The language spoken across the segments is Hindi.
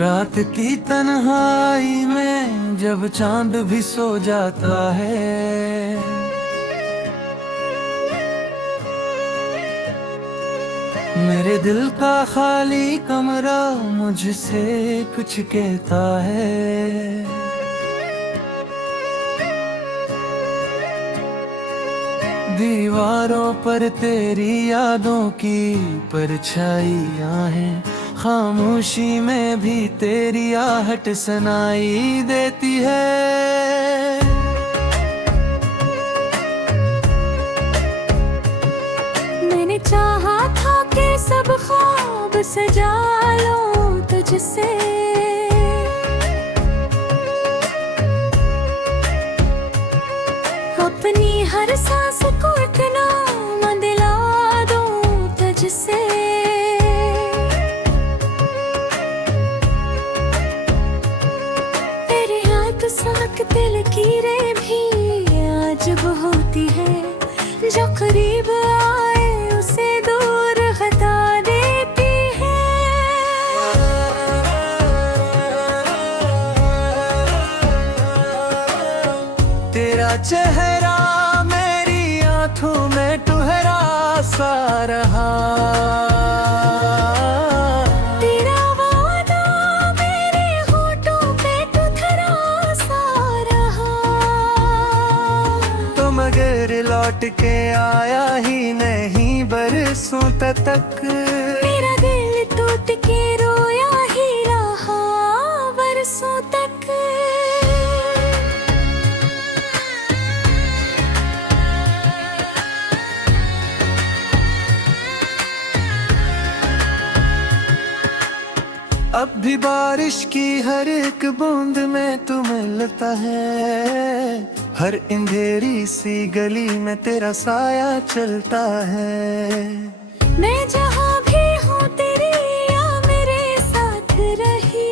रात की तन्हाई में जब चांद भी सो जाता है, मेरे दिल का खाली कमरा मुझसे कुछ कहता है। दीवारों पर तेरी यादों की परछाइयां हैं, खामोशी में भी तेरी आहट सुनाई देती है। मैंने चाहा था कि सब ख्वाब सजा लूं तुझसे, अपनी हर सांस को एक नाम दिला दूं तुझसे। तेरे हाथ सकते लकीरें भी अजब होती है, जो करीब आए उसे दूर हटा देती है। तेरा चेहरा मेरी आंखों में ठुहरा सा रहा, तेरा वादा मेरे होठों पे ठुठरा सा रहा। तो मगर लौट के आया ही नहीं बरसों तक, मेरा दिल टूट के रोया ही रहा बरसों तक। अब भी बारिश की हर एक बूंद में तू मिलता है, हर अंधेरी सी गली में तेरा साया चलता है। मैं जहाँ भी हूँ तेरी या मेरे साथ रही,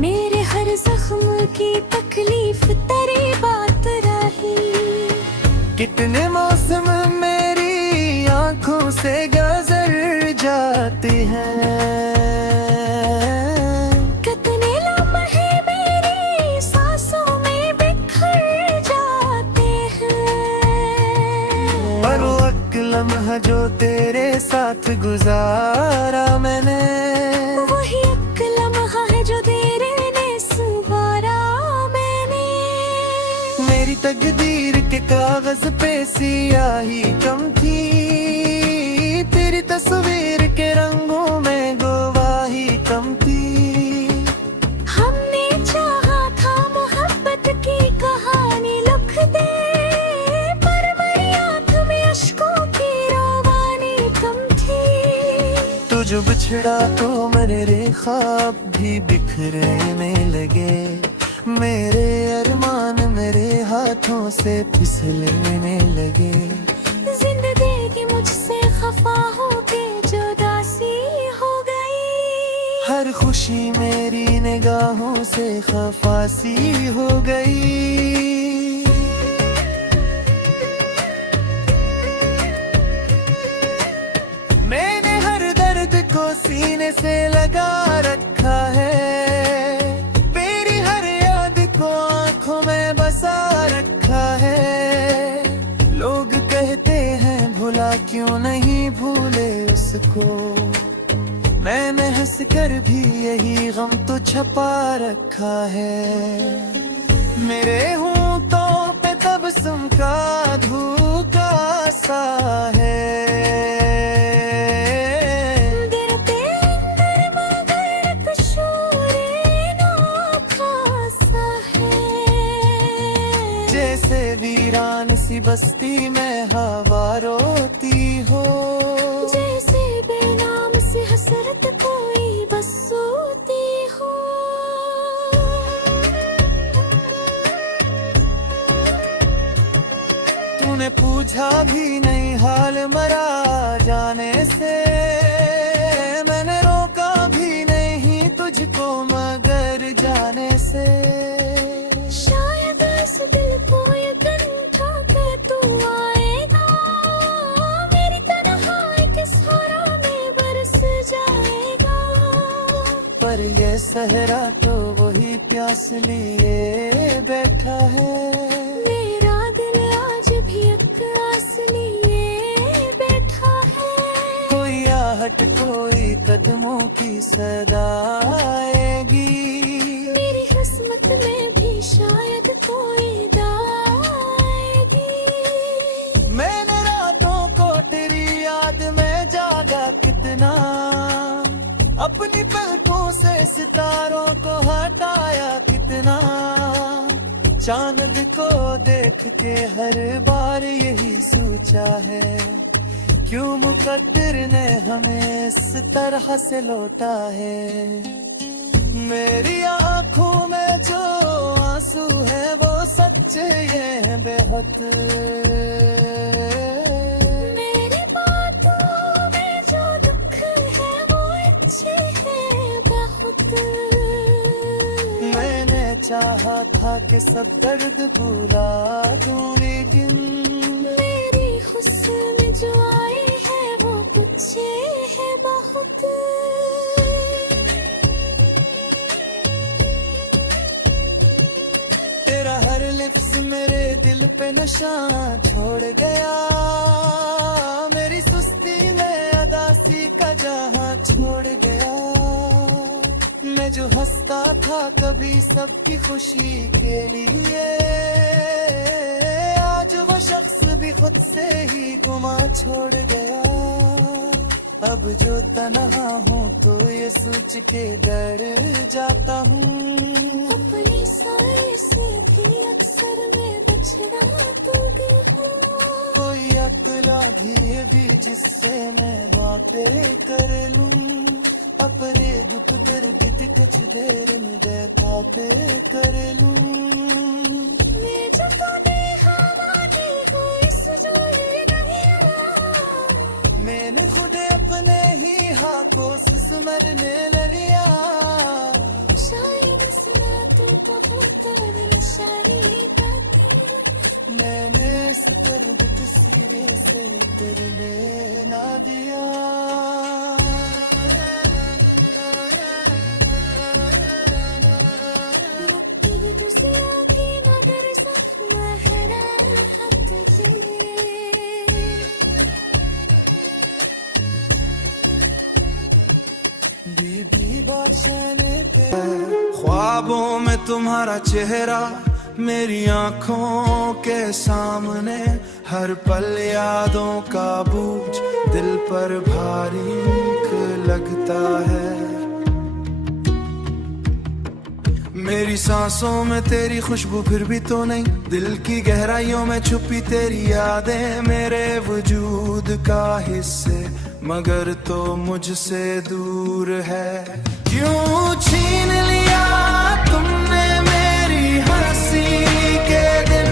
मेरे हर जख्म की तकलीफ तेरी बात रही। कितने मौसम मेरी आंखों से गुजर जाते हैं, कितने लम्हे मेरी सांसों में बिखर जाते हैं। पर वो एक लम्हा जो तेरे साथ गुजारा मैंने, वही एक लम्हा है जो तेरे ने सुवारा मैंने। मेरी तकदीर के कागज पे सियाही कम थी, तेरी तस्वीर के रंगों में गवाही कम थी। हमने चाहा था मोहब्बत की कहानी लिख दे, पर मेरी आँख में अश्कों की रवानी कम थी। तू जो बिछड़ा तो मेरे ख्वाब भी बिखरने लगे, मेरे अरमान मेरे हाथों से फिसलने लगे। जिंदगी मुझसे खफा हो के जुदासी हो गई, हर खुशी मेरी निगाहों से खफासी हो गई। मैंने हर दर्द को सीने से लगा रखा है, मेरी हर याद को आंखों में बसा रखा है। लोग कहते हैं भुला क्यों नहीं भूले उसको, मैंने हंस कर भी यही गम तो छपा रखा है। मेरे होंठों पे तबस्सुम का धोखा सा है, दिल के अंदर मगर कसूर अनोखा सा है। जैसे वीरान सी बस्ती में हवा रोती हो, जैसे बेनाम से हसरत कोई बस सोती हो। तूने पूछा भी नहीं हाल मरा जाने से, मैंने रोका भी नहीं तुझको मगर जाने से। शायद इस दिल को ये घंटा के तू आएगा, मेरी तन्हाई के सहारा में बरस जाएगा। पर ये सहरा तो वही प्यास लिए बैठा है। मेरा दिल आज भी एक आस लिए बैठा है। कोई आहट कोई कदमों की सदा आएगी। मेरी किस्मत में भी शायद कोई दाग आएगी। मैंने रातों को तेरी याद में जागा कितना, अपनी पलकों से सितारों को हटाया कितना। चांद को देख के हर बार यही सोचा है, क्यों मुकद्दर ने हमें इस तरह से लौटा है। मेरी आंखों में जो आंसू है वो सच्चे ये हैं बेहद। मेरी बातों में जो दुख है वो अच्छे है बहुत। मैंने चाहा था कि सब दर्द भुला दूं, लेकिन मेरी हुस्न जो आई है वो अच्छे है बहुत। तेरा हर लिप्स मेरे दिल पे निशान छोड़ गया। मेरी सुस्ती में अदासी का जहां छोड़ गया। मैं जो हंसता था कभी सबकी खुशी के लिए, आज वो शख्स भी खुद से ही गुमा छोड़ गया। अब जो तन्हा हूँ तो ये सोच के डर जाता हूँ, अपनी साए से भी अक्सर मैं बछड़ा तो दिल हूँ। कोई अकला भी जिससे मैं बातें कर लूं। अपने दुख दर्द की कुछ देर में बातें कर लूं। मैं जो तूने हवा दी हो इस जोड़े नहीं आना। मैंने खुद अपने ही हाथों से सुमरने लगिया। शायद सुना तू बहुत बड़ी शायरी बात। मैंने इस दर्द को सिरे से करने ना दिया। बीबी बादशाह ने ख्वाबों में तुम्हारा चेहरा मेरी आंखों के सामने, हर पल यादों का बोझ दिल पर भारी लगता है। मेरी सांसों में तेरी खुशबू फिर भी तो नहीं, दिल की गहराइयों में छुपी तेरी यादें मेरे वजूद का हिस्से, मगर तो मुझसे दूर है। क्यों छीन लिया तुमने मेरी हंसी के दिन,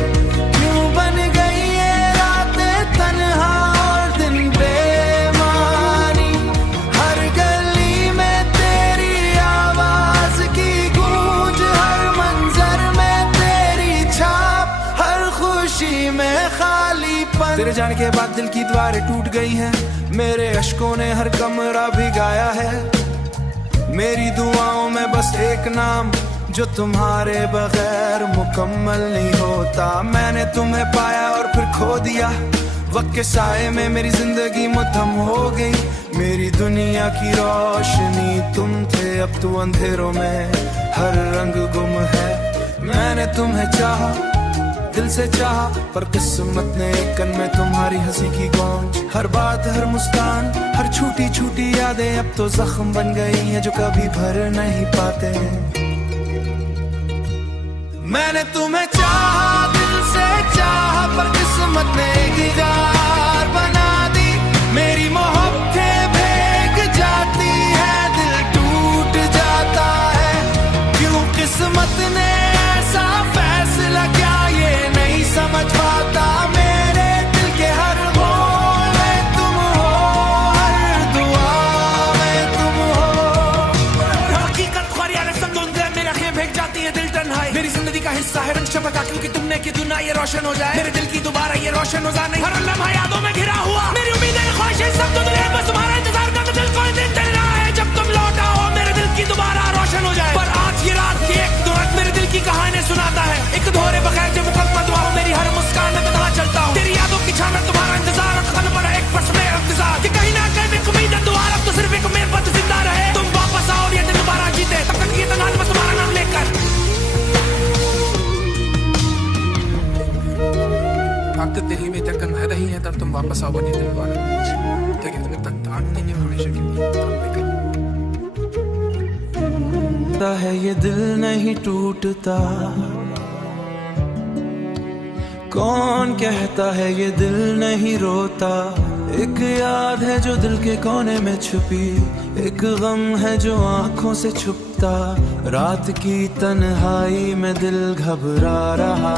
क्यों बन गई ये रातें तन्हा और दिन बेमानी। हर गली में तेरी आवाज की गूंज, हर मंजर में तेरी छाप, हर खुशी में खालीपन। तेरे जाने के बाद दिल की दीवारें टूट गई हैं, मेरे अश्कों ने हर कमरा भिगाया है। मेरी दुआओं में बस एक नाम जो तुम्हारे बगैर मुकम्मल नहीं होता। मैंने तुम्हें पाया और फिर खो दिया, वक्त के साए में मेरी जिंदगी मुद्दम हो गई। मेरी दुनिया की रोशनी तुम थे, अब तो अंधेरों में हर रंग गुम है। मैंने तुम्हें चाहा, दिल से चाहा, पर किस्मत ने एक कन में तुम्हारी हंसी की गूंज, हर बात हर मुस्कान हर छोटी छोटी यादें अब तो जख्म बन गई हैं जो कभी भर नहीं पाते। मैंने तुम्हें चाहा, दिल से चाहा, पर किस्मत ने दीदार बना दी। मेरी मोहब्बतें भीग जाती है, दिल टूट जाता है। क्यों किस्मत ने ऐसा फैसला किया ये नहीं समझ पाता। मेरे दिल के हर बोल में तुम हो, हर दुआ में तुम हो। हकीकत ख्वारियां समझोंदे मेरे खेम फेंक जाती है, दिल तन्हाई मेरी जिंदगी का हिस्सा है। रंग शबका क्योंकि तुमने की दुनिया ये रोशन हो जाए, मेरे दिल की दोबारा ये रोशन हो जाए। हर लम्हा यादों में घिरा हुआ, मेरी उम्मीदें ख्वाहिशें सब तो तुम्हारा इंतजार करते दिल कोई दिन चल रहा है। जब तुम लौटा हो मेरे दिल दिल की दोबारा रोशन हो जाए। पर आज ये रात की एक दौलत मेरे दिल की कहानी सुनाता है। एक दोहरे बगैर जब मुकम्मल दुआ मेरी हर मुस्कान में बता चलता हूँ। तेरी यादों की छान में तुम्हारा इंतजार और खत्म पड़ा एक पस में इंतजार कि कहीं ना कहीं एक उम्मीद है दोबारा तो सिर्फ एक मेरे पद जिंदा रहे। तुम वापस आओ और ये दिन दोबारा जीते, तब तक ये तनाज बस तुम्हारा नाम लेकर। वक्त दिल्ली में जब रह रही है तब तुम वापस आओ नहीं दोबारा, लेकिन तुम्हें तक ताक नहीं हमेशा के लिए है ये दिल नहीं टूटता। कौन कहता है ये दिल नहीं रोता। एक याद है जो दिल के कोने में छुपी, एक गम है जो आंखों से छुपता। रात की तन्हाई में दिल घबरा रहा,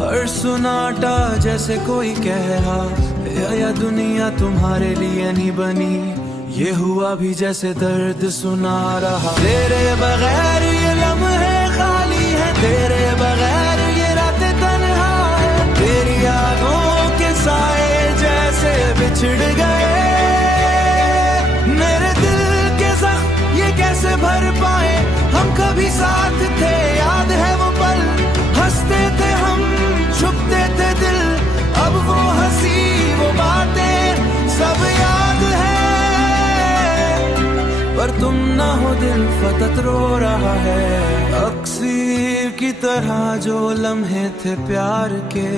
हर सुनाटा जैसे कोई कह रहा या दुनिया तुम्हारे लिए नहीं बनी। ये हुआ भी जैसे दर्द सुना रहा। तेरे बगैर ये लम्हे खाली है, तेरे बगैर ये रातें तन्हा है। तेरी यादों के साए जैसे बिछड़ गए। मेरे दिल के जख्म ये कैसे भर पाए, हम कभी साथ थे याद है वो पल। हंसते थे हम छुपते थे दिल, अब वो हंसी वो बातें सब याद है। पर तुम ना हो दिल फकत रो रहा है। अक्सर की तरह जो लम्हे थे प्यार के,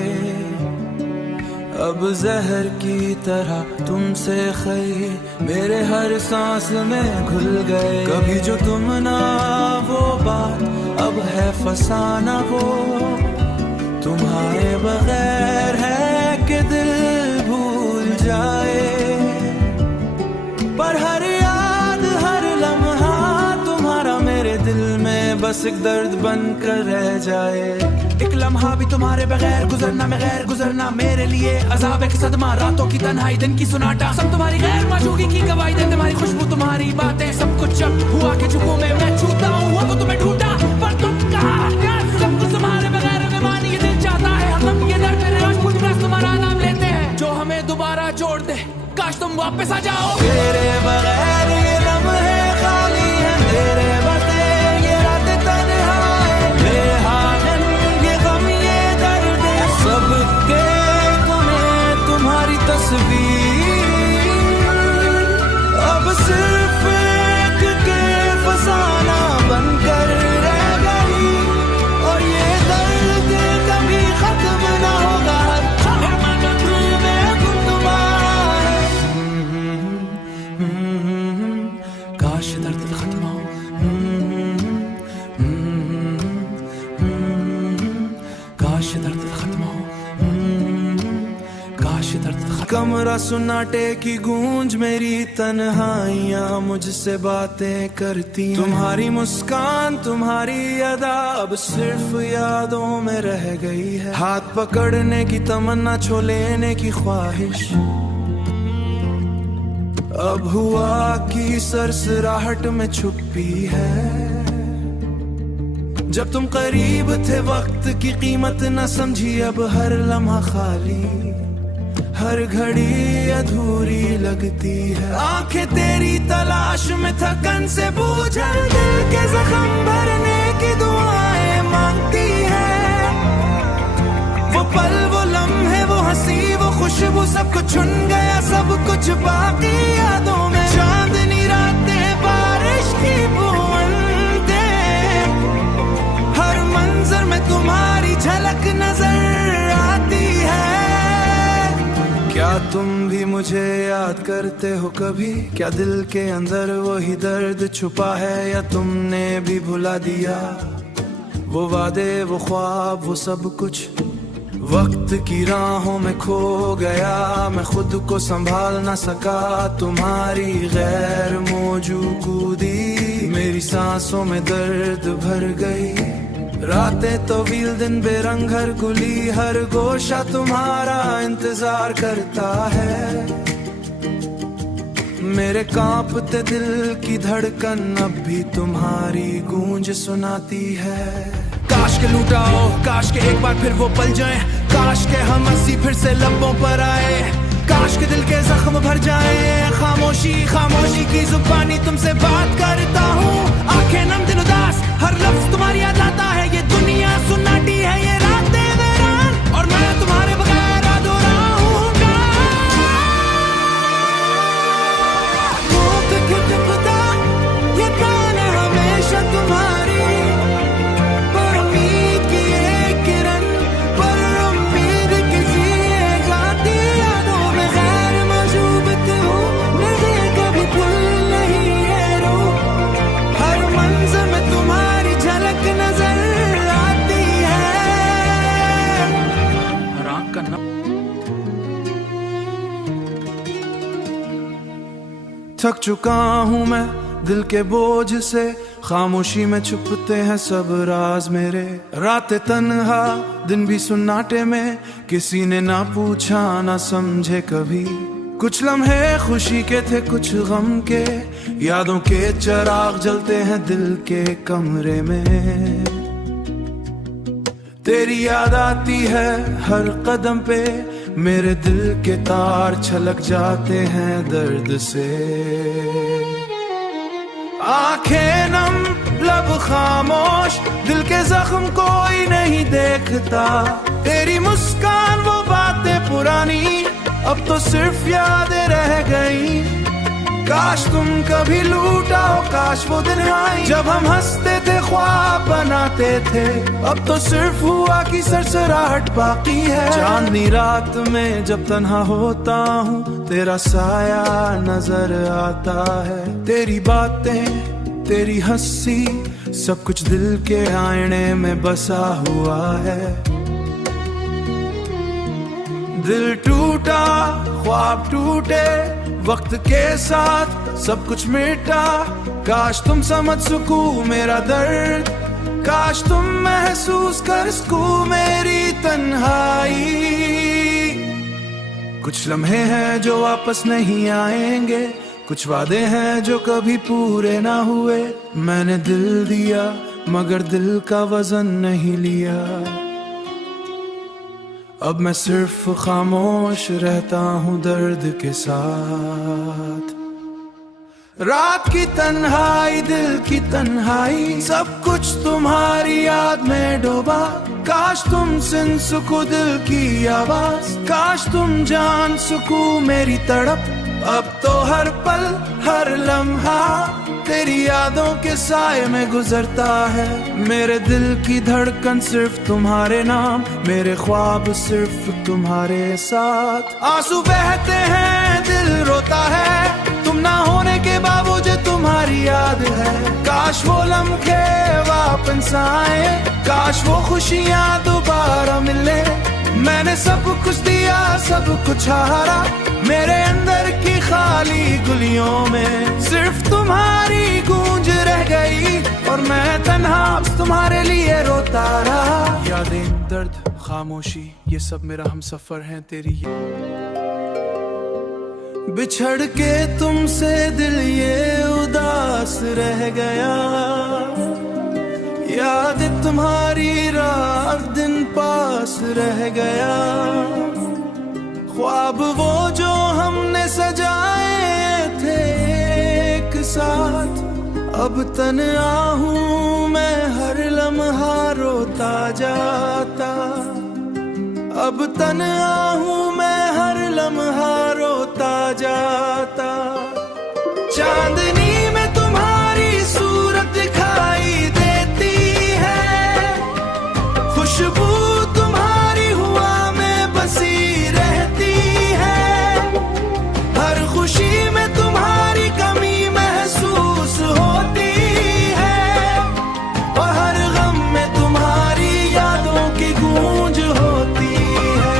अब जहर की तरह तुमसे खई मेरे हर सांस में घुल गए। कभी जो तुम ना वो बात अब है फसाना वो, तुम्हारे बगैर है कि दिल भूल जाए। पर हर याद हर लम्हा तुम्हारा मेरे दिल में बस एक दर्द बनकर रह जाए। एक लम्हा भी तुम्हारे बगैर गुजरना, मैं गैर गुजरना मेरे लिए अजाब एक सदमा। रातों की तन्हाई दिन की सुनाटा, सब तुम्हारी गैर मौजूदगी की गवाही दे। तुम्हारी खुशबू तुम्हारी बातें सब कुछ जब हुआ के झुकों में मैं छूता हूँ। अब तुम्हें ढूंढा पर तुम कहाँ, सब कुछ तुम्हारे बगैर बेमानी ये दिल चाहता है। हम ये दर्द मेरे आज पूरी तरह तुम्हारा नाम लेते हैं, जो हमें दोबारा जोड़ दे। काश तुम वापस आ जाओ। तेरे बगैर ये लम्हे खाली हैं, तेरे बगैर ये रातें तन्हा है। बेहाल ये गम ये दर्द सबके तुम्हें तुम्हारी तस्वीर अब सिर्फ एक के फसाना बनकर रह गई। और ये दर्द कभी खत्म ना होगा, हर मन में गुमनाम है। काश दर्द खत्म हो, काश दर्द खत्म हो, काश दर्द खत्म। कमरा सुनाटे की गूंज मेरी तन्हाइयां मुझसे बातें करती। तुम्हारी मुस्कान तुम्हारी अदा अब सिर्फ यादों में रह गई है। हाथ पकड़ने की तमन्ना छू लेने की ख्वाहिश अब हुआ की सरसराहट में छुपी है। जब तुम करीब थे वक्त की कीमत न समझी, अब हर लम्हा खाली हर घड़ी अधूरी लगती है। आंखें तेरी तलाश में थकन से बूझल, दिल के जख्म भरने की दुआएं मांगती है। वो पल वो लम्हे वो हंसी वो खुशबू सब कुछ चुन गया, सब कुछ बाकी यादों में। चांदनी रातें बारिश की बूंदें, हर मंजर में तुम्हारी झलक नजर आती है। क्या तुम भी मुझे याद करते हो कभी? क्या दिल के अंदर वही दर्द छुपा है, या तुमने भी भुला दिया वो वादे वो ख्वाब वो सब कुछ? वक्त की राहों में खो गया, मैं खुद को संभाल न सका। तुम्हारी गैर मौजूदगी मेरी सांसों में दर्द भर गई। रातें तो वील दिन बेरंग हर गुली हर गोशा तुम्हारा इंतजार करता है। मेरे कांपते दिल की धड़कन अब भी तुम्हारी गूंज सुनाती है। काश के लूटा हो, काश के एक बार फिर वो पल जाए, काश के हम हंसी फिर से लबों पर आए। काश के दिल के जख्म भर जाए, खामोशी खामोशी की जुबानी तुमसे बात करता हूँ। आंखें नम दिल उदास, हर लफ्ज तुम्हारी याद आता है। ये दुनिया सुन्नाटी है, ये रातें वीरान, और मैं तुम्हारे बगैर अधूरा हूँ। खुदा ये कान है हमेशा तुम्हारी, पर उम्मीद की एक किरण, पर उम्मीद किसी जाती यादों में गैर मौजूद हूँ। मुझे कभी भूल नहीं है रो, हर मंज़र में तुम्हारी झलक नजर आती है। आराम करना। थक चुका हूँ मैं दिल के बोझ से, खामोशी में छुपते हैं सब राज मेरे। रातें तन्हा, दिन भी सुन्नाटे में, किसी ने ना पूछा ना समझे कभी। कुछ लम्हे खुशी के थे, कुछ गम के, यादों के चिराग जलते हैं दिल के कमरे में। तेरी याद आती है हर कदम पे, मेरे दिल के तार छलक जाते हैं दर्द से। आंखें नम लब खामोश, दिल के जख्म कोई नहीं देखता। तेरी मुस्कान वो बातें पुरानी, अब तो सिर्फ यादें रह गई। काश तुम कभी लूटाओ, काश वो दिन आए जब हम हंसते थे, ख्वाब बनाते थे। अब तो सिर्फ हुआ की सरसराहट बाकी है। चांदनी रात में जब तन्हा होता हूँ, तेरा साया नजर आता है। तेरी बातें, तेरी हंसी, सब कुछ दिल के आईने में बसा हुआ है। दिल टूटा, ख्वाब टूटे, वक्त के साथ सब कुछ मिटा। काश तुम समझ सकूं मेरा दर्द, काश तुम महसूस कर सकूं मेरी तन्हाई। कुछ लम्हे हैं जो वापस नहीं आएंगे, कुछ वादे हैं जो कभी पूरे ना हुए। मैंने दिल दिया मगर दिल का वजन नहीं लिया। अब मैं सिर्फ खामोश रहता हूँ दर्द के साथ। रात की तन्हाई, दिल की तन्हाई, सब कुछ तुम्हारी याद में डूबा। काश तुम सुन सको दिल की आवाज, काश तुम जान सको मेरी तड़प। अब तो हर पल हर लम्हा तेरी यादों के साए में गुजरता है। मेरे दिल की धड़कन सिर्फ तुम्हारे नाम, मेरे ख्वाब सिर्फ तुम्हारे साथ। आंसू बहते हैं, दिल रोता है, तुम ना होने के बावजूद तुम्हारी याद है। काश वो लम्हे वापस आए, काश वो खुशियाँ दोबारा मिले। मैंने सब कुछ दिया, सब कुछ हारा, मेरे अंदर की खाली गुलियों में सिर्फ तुम्हारी गूंज रह गई, और मैं तन्हा तुम्हारे लिए रोता रहा। यादें, दर्द, खामोशी, ये सब मेरा हमसफर है तेरी। बिछड़ के तुमसे दिल ये उदास रह गया, याद तुम्हारी रात दिन पास रह गया। ख्वाब वो जो हमने सजाए थे एक साथ, अब तन्हा हूँ मैं हर लम्हा रोता जाता। अब तन्हा हूँ मैं हर लम्हा रोता जाता। चांदनी में तुम्हारी सूरत दिखाई देती है, खुशबू तुम्हारी हुआ में बसी रहती है। हर खुशी में तुम्हारी कमी महसूस होती है, और हर गम में तुम्हारी यादों की गूंज होती है।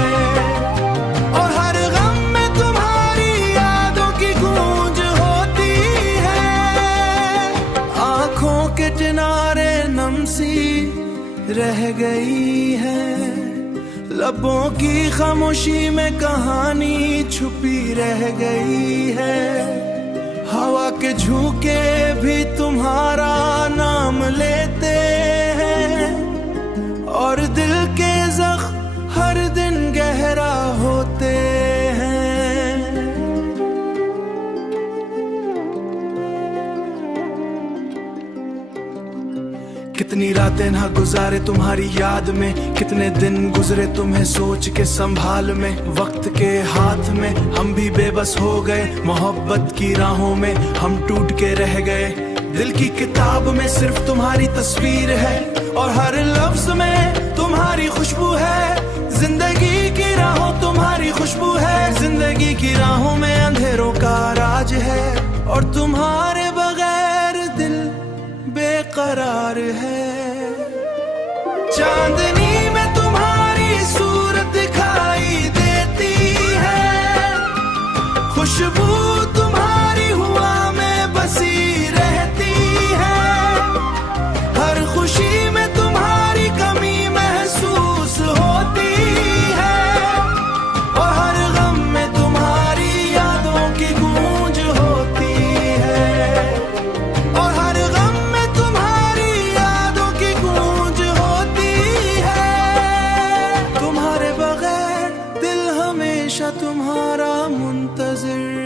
और हर गम में तुम्हारी यादों की गूंज होती है। आंखों के किनारे नम सी रह गई है, लबों की खामोशी में कहानी छुपी रह गई है। हवा के झोंके भी तुम्हारा नाम लेते हैं, और दिल के जख्म हर दिन गहरा होते हैं। कितनी रातें ना गुजारे तुम्हारी याद में, कितने दिन गुजरे तुम्हें सोच के संभाल में। वक्त के हाथ में हम भी बेबस हो गए, मोहब्बत की राहों में हम टूट के रह गए। दिल की किताब में सिर्फ तुम्हारी तस्वीर है और हर लफ्ज में तुम्हारी खुशबू है। जिंदगी की राहों तुम्हारी खुशबू है, जिंदगी की राहों में अंधेरों का राज है और तुम्हारे बगैर दिल बेकरार है। चांदनी में तुम्हारी सूरत दिखाई देती है, खुशबू तुम्हारी हुआ में बसी रहती है। हर खुशी में तुम्हारी कमी महसूस होती है और हर गम में तुम्हारी यादों की गूंज होती है। और हर गम में तुम्हारी यादों की गूंज होती है। तुम्हारे बगैर दिल हमेशा तुम्हारा मुंतजिर